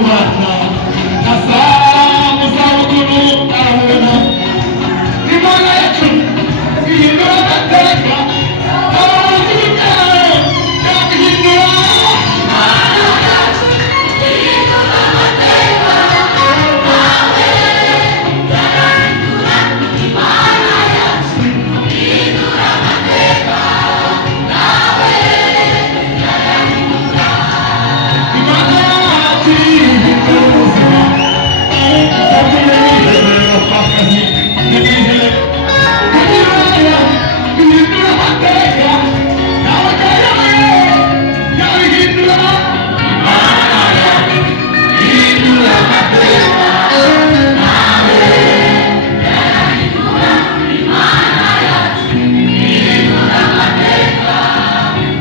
rwanda asa mu zabukuru arabona imana yacu ihindura amateka abayobozi b'ibyayo yabihindura imana yacu ihindura amateka nawe yarahindura imana yacu ihindura amateka nawe yarahindura imana yacu ihindura ubuzima utagira nijoro bapfakazi n'ibihele kugira ihindura amateka nawe yabihindura imana yacu ihindura amateka nawe yarahindura imana yacu ihindura amateka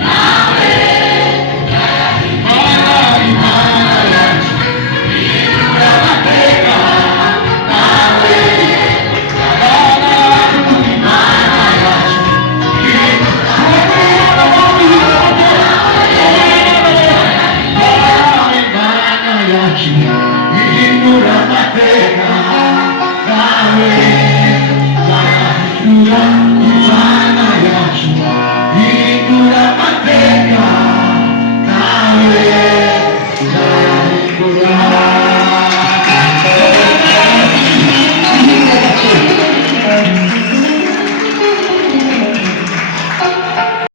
nawe imana yacu ihindura amateka nawe imana yacu ihindura